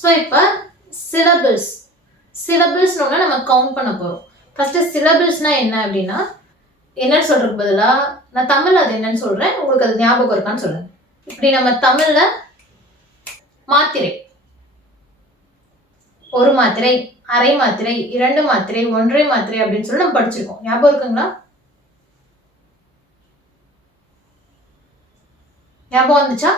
So இப்போ சிலபிள்ஸ்னோட நம்ம count பண்ண போகிறோம். ஃபஸ்ட்டு சிலபிள்ஸ்னால் என்ன அப்படின்னா என்னன்னு சொல்கிறதுக்கு பதிலாக நான் தமிழ் அது என்னன்னு சொல்கிறேன், உங்களுக்கு அது ஞாபகம் இருக்கான்னு சொல்லுங்கள். இப்படி நம்ம தமிழில் மாத்திரை, ஒரு மாத்திரை, அரை மாத்திரை, 2 மாத்திரை, 1.5 மாத்திரை அப்படின்னு சொல்லி நம்ம படிச்சிருக்கோம். ஞாபகம் இருக்குங்களா? ஞாபகம் வந்துச்சா?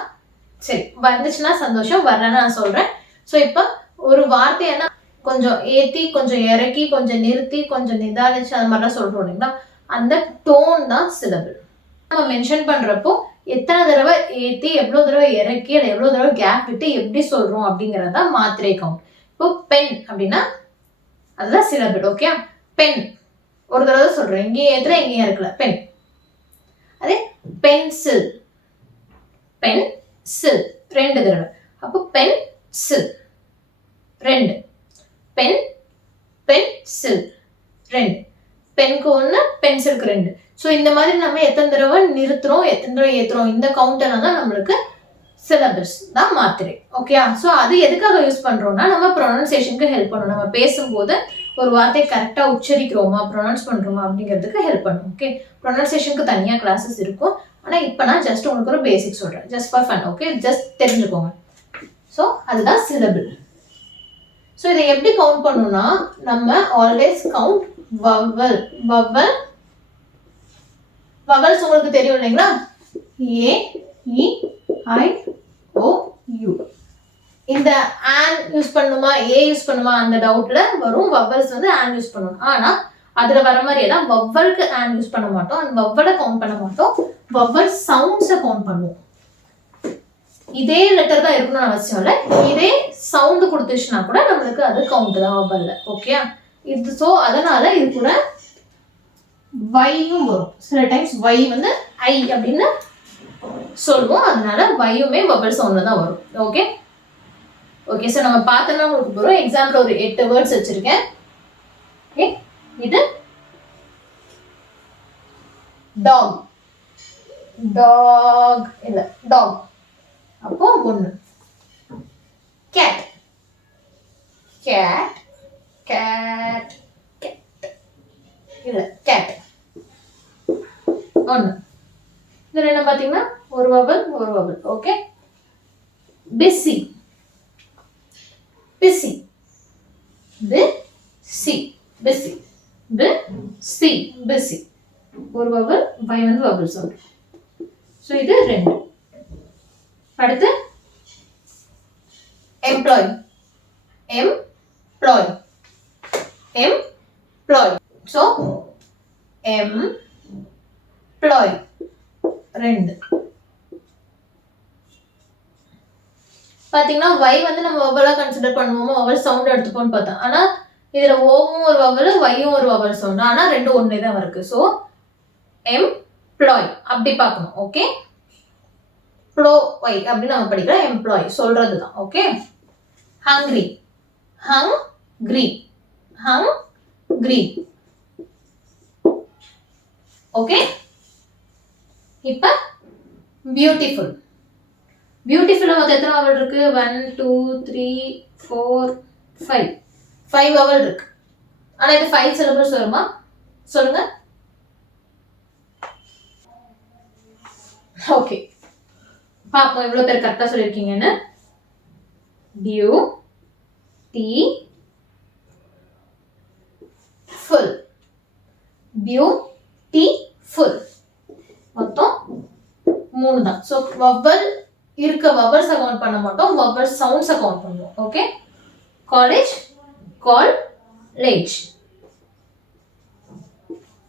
சரி, வந்துச்சுன்னா சந்தோஷம், வரலன்னு நான் சொல்றேன். ஸோ இப்போ ஒரு வார்த்தைன்னா கொஞ்சம் ஏற்றி, கொஞ்சம் இறக்கி, கொஞ்சம் நிறுத்தி, கொஞ்சம் நிதானிச்சு அது மாதிரிலாம் சொல்றோம் இல்லைங்களா? அந்த டோன் தான் சிலபிள். நம்ம மென்ஷன் பண்றப்போ எத்தனை தடவை ஏற்றி, எவ்வளோ தடவை இறக்கி, அதை எவ்வளோ தடவை கேப் விட்டு எப்படி சொல்றோம் அப்படிங்கிறது தான் மாத்திரை கவுண்ட். இப்போ பென் அப்படின்னா அதுதான் சிலபிள். ஓகே, பென் ஒரு தடவை சொல்றேன், இங்கேயும் ஏற்றுல இங்கேயும் இறக்கல, பென். அதே பென்சில், பென்சில் 2 தடவை. அப்போ பென்சில் 2, பென் பென்சில் 2, பென்க்கு 1, பென்சிலுக்கு 2. ஸோ இந்த மாதிரி நம்ம எத்தனை தடவை நிறுத்துறோம், எத்தனை தடவை ஏற்றுறோம், இந்த கவுண்டெல்லாம் தான் நம்மளுக்கு சிலபிள்ஸ் தான் மாத்திரை. ஓகே, ஸோ அது எதுக்காக யூஸ் பண்ணுறோம்னா நம்ம ப்ரொனன்சியேஷனுக்கு ஹெல்ப் பண்ணும். நம்ம பேசும்போது ஒரு வார்த்தையை கரெக்டாக உச்சரிக்கிறோமா, ப்ரொனவுன்ஸ் பண்ணுறோமா அப்படிங்கிறதுக்கு ஹெல்ப் பண்ணும். ஓகே, ப்ரொனன்சியேஷனுக்கு தனியாக கிளாஸஸ் இருக்கும். ஆனால் இப்போ நான் ஜஸ்ட் உங்களுக்கு ஒரு பேசிக் சொல்கிறேன், just for fun. Okay, just தெரிஞ்சுக்கோங்க. ஸோ அதுதான் சிலபிள். ஸோ இதை எப்படி கவுண்ட் பண்ணணும்னா நம்ம ஆல்வேஸ் கவுண்ட் வவல். வவல்ஸ் உங்களுக்கு தெரியும் இல்லைங்களா? ஏ, இ, ஐ, ஓ, யூ. இந்த ஆன் யூஸ் பண்ணுமா, ஏ யூஸ் பண்ணுமா அந்த டவுட்ல வரும். வவல்ஸ் வந்து ஆன் யூஸ் பண்ணணும். ஆனால் அதில் வர மாதிரியே தான் வவ்வலுக்கு ஆன் யூஸ் பண்ண மாட்டோம், அந்த வவ்வலை கவுண்ட் பண்ண மாட்டோம், வவ்வல் சவுண்ட்ஸை கவுண்ட் பண்ணுவோம். இதே லெட்டர் தான் இருக்கணும்னு அவசியம் இல்லை, இதே சவுண்டு கொடுத்துச்சுன்னா கூட நம்மளுக்கு அது கவுண்ட் தான் வவ்வல்ல. ஓகே, இது ஸோ அதனால இது கூட வையும் வரும். சில டைம்ஸ் வை வந்து ஐ அப்படின்னு சொல்லுவோம், அதனால வையுமே வவ்வல் சவுண்ட்ல தான் வரும். ஓகே ஓகே, ஸோ நம்ம பார்த்தோம்னா உங்களுக்கு போகிறோம். எக்ஸாம்பிள் ஒரு 8 வேர்ட்ஸ் வச்சிருக்கேன். ஓகே, இது டாக், டாக் இல்ல டாக், அப்போ 1. கேட், கேட், கேட், கேட் இல்ல கேட் 1. இது என்ன பாத்தீங்கன்னா ஒரு வவல் ஒரு vowel. Okay, busy, busy, busy, busy, busy, busy, ஒரு வவல், பை வந்து வவல் சவுண்ட். ஸோ இது 2. அடுத்து employ, employ, employ. So employ 2. பார்த்தீங்கன்னா வை வந்து நம்ம வவலாக கன்சிடர் பண்ணுவோமோ, வவல் சவுண்ட் எடுத்துப்போம்னு பார்த்தோம். ஆனால் இதில் ஓவும் ஒரு வவல், வையும் ஒரு வவல் சவுண்ட், ஆனால் 2 ஒன்றே தான் இருக்கு. ஸோ எம்ப்ளாய் அப்படி பார்க்கணும். ஓகே, ப்ளோ வை அப்படின்னு நம்ம படிக்கிறோம், எம்ப்ளாய் சொல்றது தான். Okay, hungry, hungry, hungry. Okay, இப்போ பியூட்டிஃபுல், பியூட்டிஃபுல் நமக்கு எத்தனை வவல் இருக்கு? 1 2 3 4 5 வவல் இருக்கு. ஆனால் இது 5 சிலபிள்ஸ் வருமா சொல்லுங்க? ஓகே, பார்ப்போம் எவ்வளோ பேர் கரெக்டாக சொல்லியிருக்கீங்கன்னு. பியூட்டிஃபுல், பியூட்டிஃபுல் மொத்தம் 3 தான். ஸோ வவல் இருக்க வவல்ஸை கவுண்ட் பண்ண மாட்டோம், வவல் சவுண்ட்ஸை கவுண்ட் பண்ணுவோம். Okay, college, college,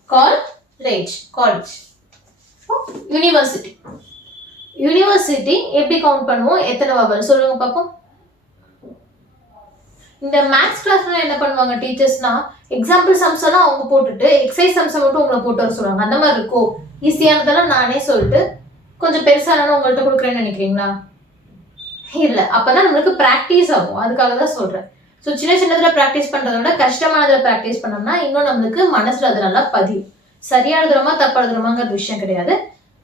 college, college. University, university எப்படி கவுண்ட் பண்ணுவோம்? எத்தனை வவல் சொல்லுங்க பார்ப்போம். இந்த மேத்ஸ் கிளாஸ்ல என்ன பண்ணுவாங்க டீச்சர்ஸ்னா, எக்ஸாம்பிள் சம்ஸ் எல்லாம் அவங்க போட்டுட்டு எக்ஸசைஸ் சம்ஸை மட்டும் உங்களை போட்டு வர சொல்லுவாங்க. அந்த மாதிரி இருக்கும். ஈஸியானதெல்லாம் நானே சொல்லிட்டு கொஞ்சம் பெருசானாலும் உங்கள்கிட்ட கொடுக்குறேன்னு நினைக்கிறீங்களா? இல்லை, அப்பதான் நம்மளுக்கு ப்ராக்டிஸ் ஆகும். அதுக்காக தான் சொல்றேன். ஸோ சின்ன சின்னதுல ப்ராக்டிஸ் பண்றதை விட கஷ்டமானதுல ப்ராக்டிஸ் பண்ணோம்னா இன்னும் நம்மளுக்கு மனசுல அது நல்லா பதியும். சரியா எழுதுறோமா தப்பா எழுதுறோமாங்கிறது விஷயம் கிடையாது,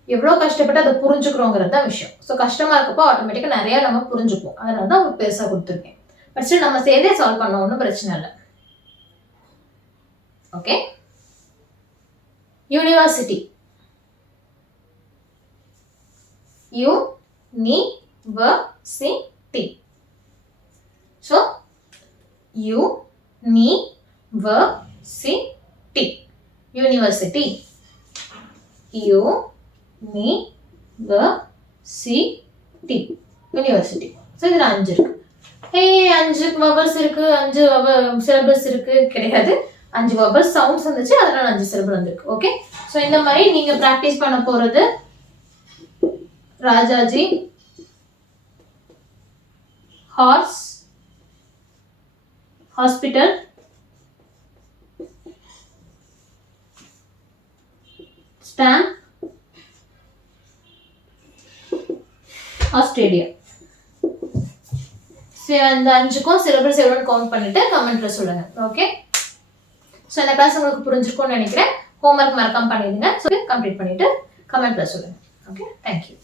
எவ்வளோ கஷ்டப்பட்டு அதை புரிஞ்சுக்கிறோங்கிறது தான் விஷயம். ஸோ கஷ்டமா இருக்கப்போ ஆட்டோமேட்டிக்காக நிறையா நம்ம புரிஞ்சுப்போம். அதனால தான் உங்களுக்கு பெருசாக கொடுத்துருக்கேன். ஃபர்ஸ்ட் நம்ம சேர்ந்தே சால்வ் பண்ணோம், ஒன்றும் பிரச்சனை இல்லை. Okay, university. University. So university. University. University. University. So இதில் 5 இருக்கு. 5 வர்பல்ஸ் இருக்கு, 5 சிலபஸ் இருக்கு கிடையாது. 5 வர்பல்ஸ் சவுண்ட்ஸ் வந்துச்சு, அதனால 5 சிலபல் வந்திருக்கு. ஓகே, ஸோ இந்த மாதிரி நீங்க பிராக்டிஸ் பண்ண போறது Rajaji, horse, hospital, stamp, Australia. இந்த 5க்கும் சிலபஸ் எவ்வளோன்னு கவுண்ட் பண்ணிட்டு கமெண்ட்ல சொல்லுங்க. ஓகே, ஸோ இந்த கிளாஸ் உங்களுக்கு புரிஞ்சிருக்கும்னு நினைக்கிறேன். ஹோம்ஒர்க் மறக்காம பண்ணிடுங்க. ஸோ கம்ப்ளீட் பண்ணிட்டு கமெண்ட்ல சொல்லுங்க. Okay, thank you.